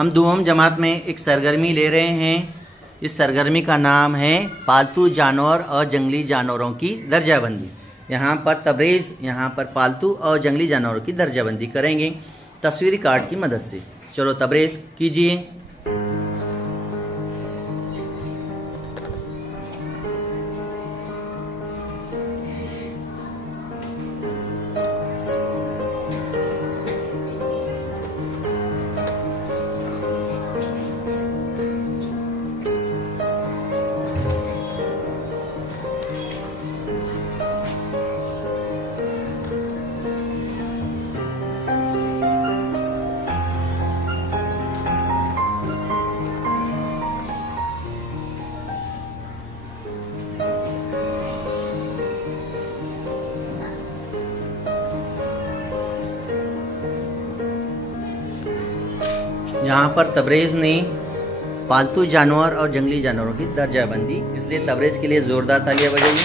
हम दुहम जमात में एक सरगर्मी ले रहे हैं। इस सरगर्मी का नाम है पालतू जानवर और जंगली जानवरों की दर्जाबंदी। यहाँ पर तबरेज़ यहाँ पर पालतू और जंगली जानवरों की दर्जाबंदी करेंगे तस्वीरी कार्ड की मदद से। चलो तबरेज़ कीजिए। यहाँ पर तबरेज़ ने पालतू जानवर और जंगली जानवरों की दर्जाबंदी, इसलिए तबरेज़ के लिए ज़ोरदार तालियां बजाइए।